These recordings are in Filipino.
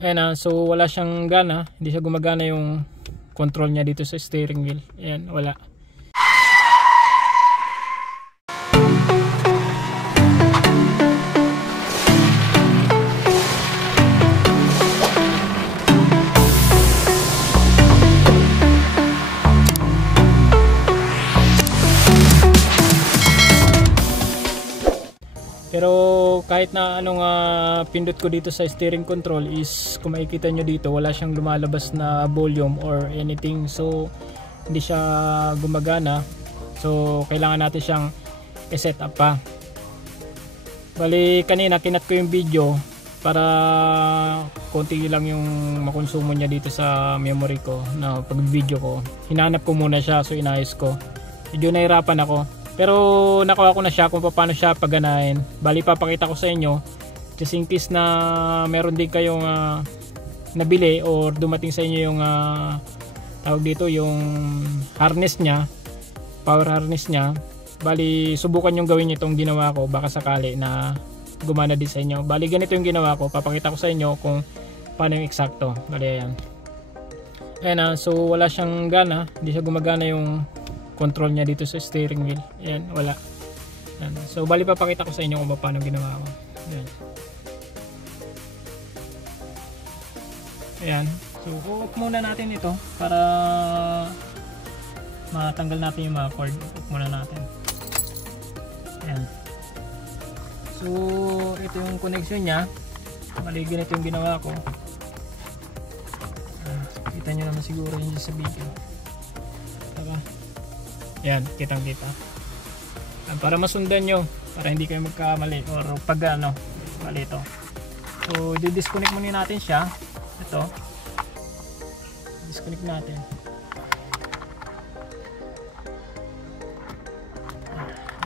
Ayan na, so wala siyang gana, hindi siya gumagana yung control niya dito sa steering wheel. Ayan, wala. Pero kahit na anong pindot ko dito sa steering control is kung makikita nyo dito wala siyang lumalabas na volume or anything, so hindi siya gumagana. So kailangan natin siyang i-set up pa. Bali kanina kinat ko yung video para konti lang yung makonsumo niya dito sa memory ko na pag video ko. Hinanap ko muna siya, so inayos ko. Medyo nahirapan ako. Pero nakuha ko na siya kung paano siya paganahin. Bali papakita ko sa inyo just in case na meron din kayong nabili or dumating sa inyo yung tawag dito yung harness niya, power harness niya. Bali subukan yung gawin itong ginawa ko, baka sakali na gumana din sa inyo. Bali ganito yung ginawa ko, papakita ko sa inyo kung paano yung eksakto. Bali ayan. Ayan so wala siyang gana, hindi siya gumagana yung control niya dito sa steering wheel. Ayan, wala. Ayan. So bali papakita ko sa inyo kung paano ginawa ko. Ayan. Ayan. So off muna natin ito para matanggal natin yung mga cord. Off muna natin. Ayan. So ito yung connection niya. Bali ganito yung ginawa ko. Kita nyo naman siguro yun sa video. Yan, kitang kita. Para masundan nyo, para hindi kayo magkamali or pag mali ito. So i-disconnect muna natin siya. Ito disconnect natin.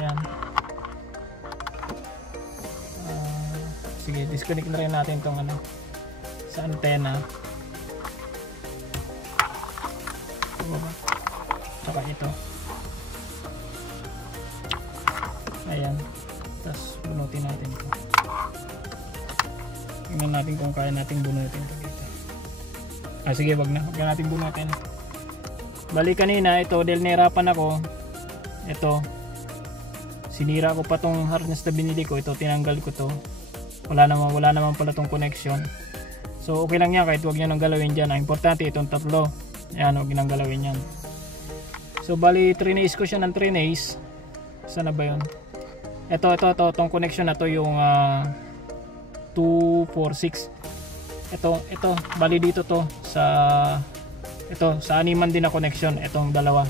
Ayan. Sige, disconnect na rin natin itong sa antena. Saka ito. Ayan, tapos bunutin natin ito. Tingnan natin kung kaya natin bunutin ito dito. Sige, wag na natin bunutin. Bali kanina ito, dahil nahirapan ako, ito sinira ko pa tong harness na binili ko. Ito tinanggal ko to, wala naman pala tong connection. So okay lang yan kahit wag nyo nang galawin dyan. Ang importante itong tatlo, ayan, wag nyo nang galawin yan. So bali trinace ko siya ng trinace. Sana ba yun? Ito, itong connection na to yung 246. Ito, bali dito to sa animan din na connection, itong dalawa.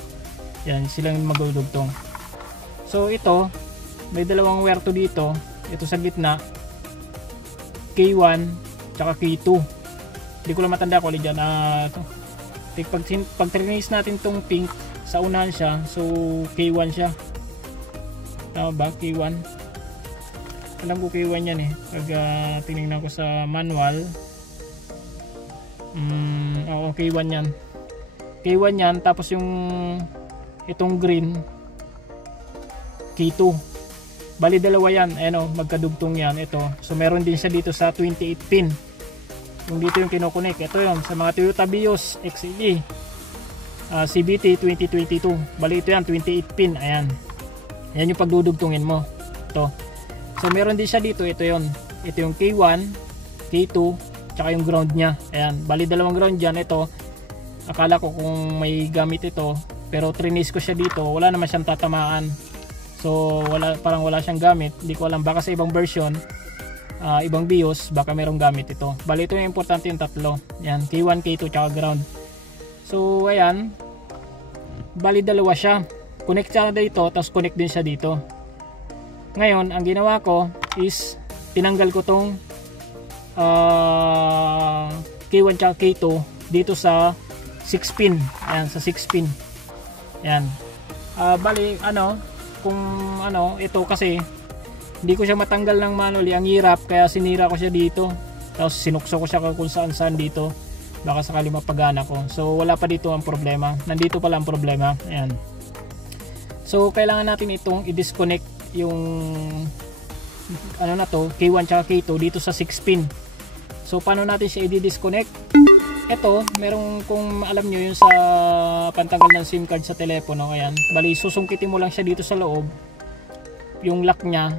Yan, silang magdudugtong. So ito, may dalawang wire to dito. Ito sa gitna, K1 tsaka K2. Hindi ko lang matanda ko dyan. Pag trinace natin tong pink, sa unahan siya, so K1 siya. Tama ba? K1. Alam ko K1 yan eh. Pag tinignan ko sa manual. Oo, K1 yan. K1 yan. Tapos yung itong green, K2. Bali dalawa yan. Ayan o, magkadugtong yan. Ito. So meron din siya dito sa 28 pin. Yung dito yung kinokonek. Ito yun. Sa mga Toyota Vios XEV. CBT 2022. Bali ito yan. 28 pin. Ayan. Yan yung pagdudugtungin mo. Ito. So meron din siya dito. Ito yun. Ito yung K1, K2, tsaka yung ground nya. Ayan. Bali dalawang ground dyan. Ito. Akala ko kung may gamit ito. Pero trinis ko siya dito. Wala naman siyang tatamaan. So parang wala siyang gamit. Hindi ko alam. Baka sa ibang version, ibang BIOS, baka merong gamit ito. Bali ito yung importante yung tatlo. Ayan. K1, K2, tsaka ground. So ayan. Bali dalawa siya. Connect siya dito, tapos connect din siya dito. Ngayon, ang ginawa ko is tinanggal ko tong K1 at K2 dito sa 6 pin. Ayan, sa 6 pin. Ayan. Bali, kung ito kasi hindi ko siya matanggal ng manually. Ang hirap, kaya sinira ko siya dito. Tapos sinukso ko siya kung saan dito. Baka sakali mapagana ko. So, wala pa dito ang problema. Nandito pala ang problema. Ayan. So kailangan natin itong i-disconnect yung K1 at K2 dito sa 6 pin. So paano natin siya i-disconnect? Ito, merong kung alam nyo yun sa pantanggal ng SIM card sa telepono, ayan, bali susungkitin mo lang siya dito sa loob, yung lock nya,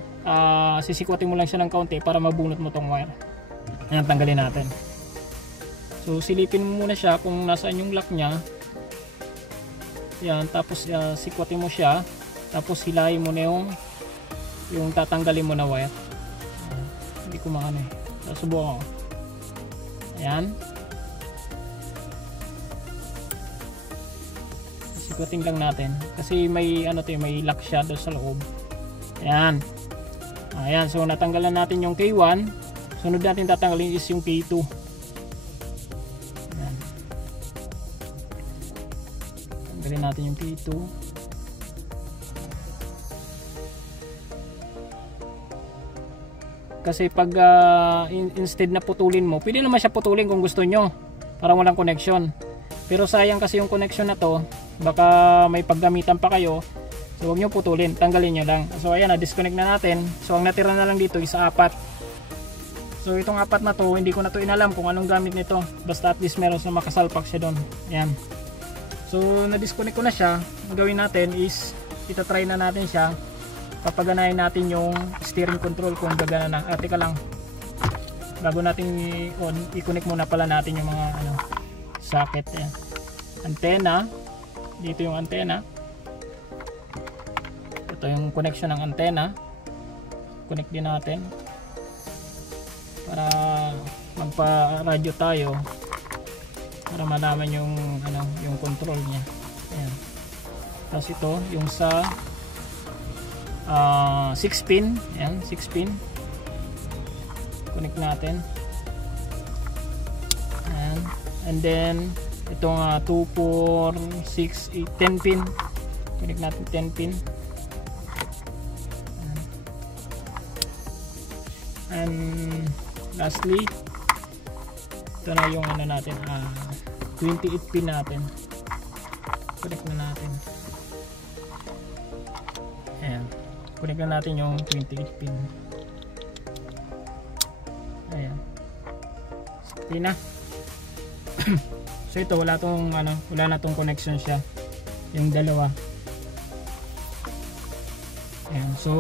sisikwatin mo lang siya ng kaunti para mabunot mo tong wire. Ayan, tanggalin natin. So silipin mo muna siya kung nasaan yung lock nya, ayan, tapos sikwatin mo siya, tapos hilahin mo na yung tatanggalin mo na wire. Hindi ko makano eh, susubukan ko. Ayan, sikwatin lang natin kasi may may lock siya doon sa loob. Ayan. Ayan, so natanggalan natin yung K1. Sunod natin tatanggalin is yung K2. Ayan. Tanggalin natin yung K2. Kasi pag instead na putulin mo, pwede naman siya putulin kung gusto nyo para walang connection. Pero sayang kasi yung connection na to, baka may paggamitan pa kayo, so huwag nyo putulin, tanggalin nyo lang. So ayan, na-disconnect na natin. So ang natira na lang dito is 4. So itong 4 na to, hindi ko na to inalam kung anong gamit nito, basta at least meron sa makasalpak siya doon. Ayan. So na-disconnect ko na siya. Ang gawin natin is itatry na natin siya, papaganahin natin yung steering control kung gagana na. Teka lang, bago natin i-on, i-connect muna pala natin yung mga socket. Ayan. Antenna, dito yung antenna, ito yung connection ng antenna, connect din natin para magpa-radio tayo para malaman yung yung control niya. Ayan. Tapos ito yung sa 6 pin, ayan, 6 pin, connect natin. Ayan. And then itong 2, 4, 6, 8, 10 pin, connect natin 10 pin. And lastly, ito na yung natin, 28 pin natin, connect na natin. Ayan, connect na natin yung 28 pin. Ayan, okay na. So ito, wala na tong connection siya, yung dalawa. Ayan, so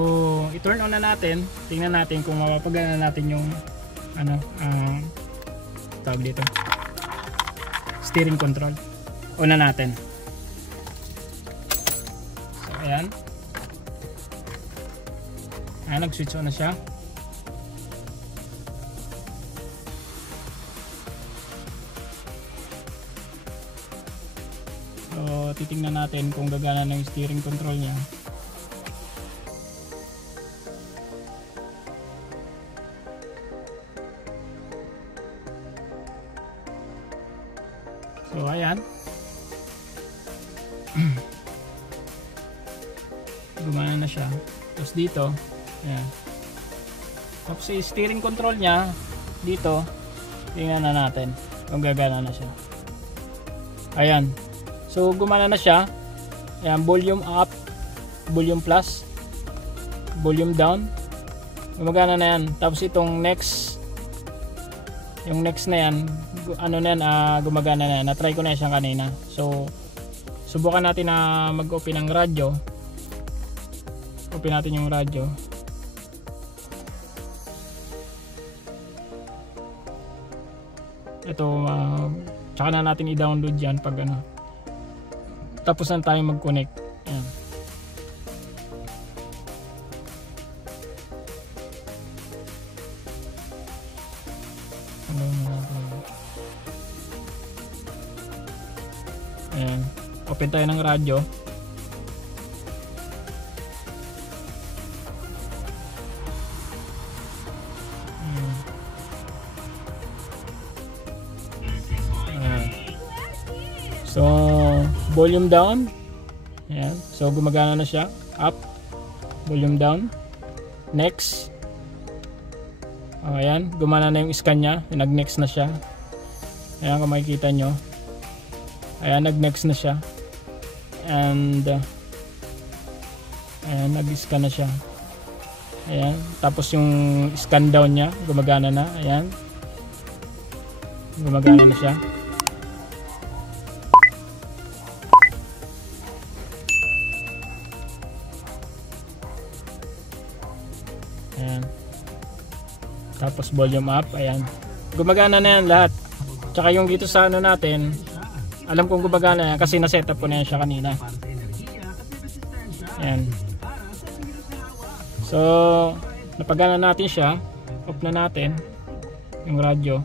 i-turn on na natin, tingnan natin kung mapapagana natin yung tawag dito, steering control. On na natin. So ayan, nag-switch on na siya. So titingnan natin kung gagana na yung steering control niya. So ayan, gumana na siya. Tapos dito, ayan, tapos yung steering control niya dito, tingnan na natin kung gagana na siya. Ayan, so gumana na siya. Ayan, volume up, volume plus, volume down, gumagana na yan. Tapos itong next, yung next na yan, gumagana na yan. Na-try ko na siyang kanina. So subukan natin na mag-open ng radyo. Open natin yung radyo. Ito, tsaka na natin i-download yan pag tapos na tayo mag-connect. Ayan. Ayan, open tayo ng radyo. So volume down. Ayan, so gumagana na siya. Up, volume down. Next. Ayan, gumana na yung scan nya. Nag-next na siya. Ayan, kung makikita nyo. Ayan, nag-next na siya. And ayan, nag-scan na siya. Ayan, tapos yung scan down nya gumagana na. Ayan. gumagana na siya. Ayan. Tapos volume up, ayan. Gumagana na yan lahat. Tsaka yung dito sa ano natin, alam kong gumagana yan kasi na-setup ko na yan siya kanina. Ayan. So, napagana natin siya. Off na natin yung radyo.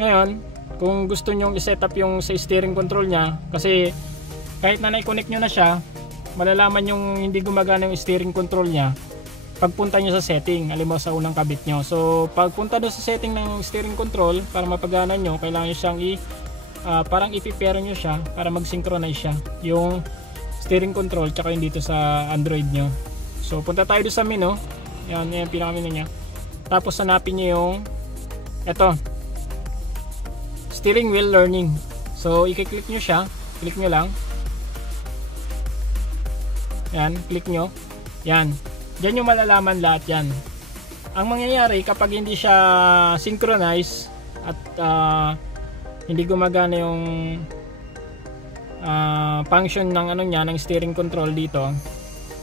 Ngayon, kung gusto nyo i-setup yung sa steering control nya, kasi kahit na na-connect nyo na siya, malalaman yung hindi gumagana yung steering control nya pagpunta nyo sa setting, alam mo sa unang kabit nyo. So pagpunta doon sa setting ng steering control, para mapagana nyo, kailangan nyo siyang parang i-prepare nyo siya para mag-synchronize siya yung steering control tsaka yung dito sa Android nyo. So punta tayo doon sa menu, yan pinaka-menu nya. Tapos hanapin nyo yung eto, steering wheel learning. So i-click nyo siya, click nyo lang, yan, click nyo, yan. Diyan yung malalaman lahat yan. Ang mangyayari kapag hindi siya synchronize at hindi gumagana yung function ng ano niya, ng steering control dito,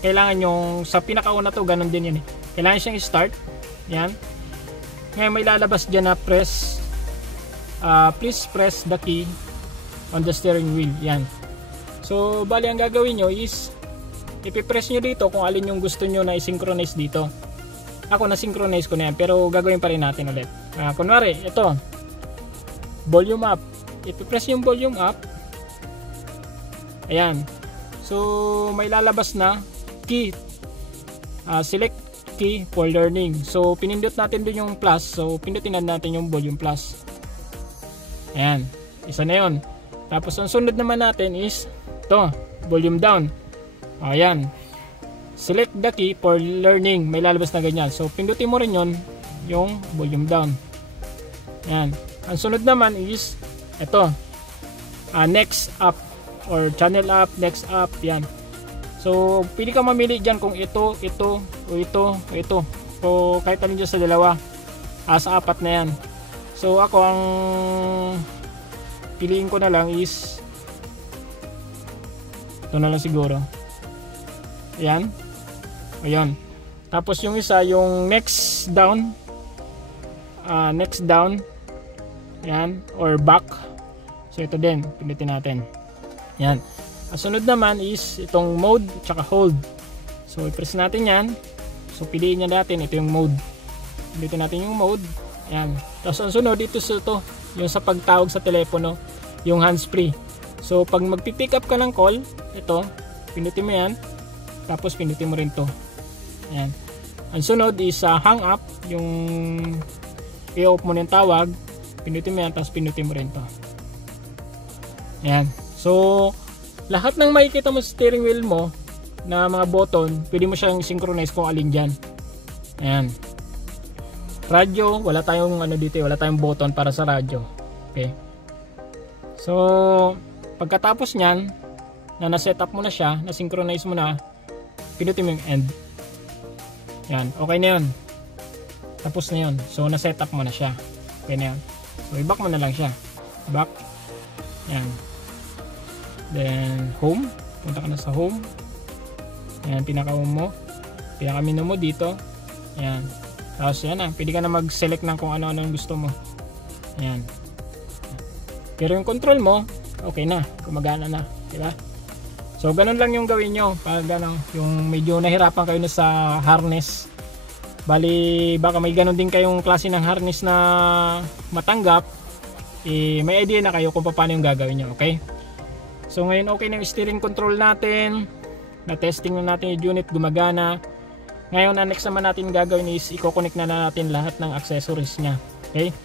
kailangan yung sa pinakauna to, ganun din yan eh. Kailangan siyang i-start. Yan. Ngayon may lalabas dyan na please press the key on the steering wheel. Yan. So bali ang gagawin nyo is ipipress nyo dito kung alin yung gusto nyo na i-synchronize dito. Ako na-synchronize ko na yan, pero gagawin pa rin natin ulit. Kunwari, ito, volume up. Ipipress yung volume up. Ayan. So, may lalabas na key. Select key for learning. So, pinindot natin doon yung plus. So, pindutin natin yung volume plus. Ayan. Isa na yun. Tapos, ang sunod naman natin is ito, volume down. Ayan. Select the key for learning. May lalabas na ganyan. So, pindutin mo rin yun, yung volume down. Ayan. Ang sunod naman is ito. Next up or channel up, next up. Yan. So, pili ka mamili dyan kung ito, ito, o ito, o ito. O kahit alin dyan sa dalawa. Sa apat na yan. So, ako ang piliin ko na lang is ito na lang siguro. Ayan. Ayan. Tapos yung isa, yung next down. Next down. Ayan. Or back. So ito din. Pindutin natin. Ayan. Ang sunod naman is itong mode tsaka hold. So i-press natin yan. So piliin niya natin. Ito yung mode. Pindutin natin yung mode. Ayan. Tapos ang sunod ito sa ito. Yung sa pagtawag sa telepono. Yung hands-free. So pag magpipick up ka ng call, ito. Pindutin mo yan. Tapos pindutin mo rin to. Ayan. Ang sunod is hang up, yung i-off mo ng tawag, pindutin mo yan, tapos pindutin mo rin to. Ayan. So, lahat ng makikita mo sa steering wheel mo na mga button, pwede mo siyang synchronize kung alin dyan. Ayan. Radio, wala tayong ano dito, wala tayong button para sa radio. Okay. So, pagkatapos nyan, na na-setup mo na siya, na-synchronize mo na, pinutin mo yung end. Yan, okay na yun. Tapos na yun. So, na-setup mo na siya. Okay na yun. So, i-back mo na lang siya. Back. Yan. Then, home. Punta ka na sa home. Yan, pinaka-home mo. Pinaka-menu mo dito. Yan. Tapos yan na. Pwede ka na mag-select ng kung ano-ano yung gusto mo. Yan. Pero yung control mo, okay na. Gumagana na. Diba? So, ganun lang yung gawin nyo. Pag ano, yung medyo nahirapan kayo na sa harness. Bali, baka may ganun din kayong klase ng harness na matanggap. May idea na kayo kung paano yung gagawin nyo. Okay? So, ngayon okay na yung steering control natin. Na-testing na natin yung unit. Gumagana. Ngayon, na next naman natin gagawin is i-connect na natin lahat ng accessories nya. Okay?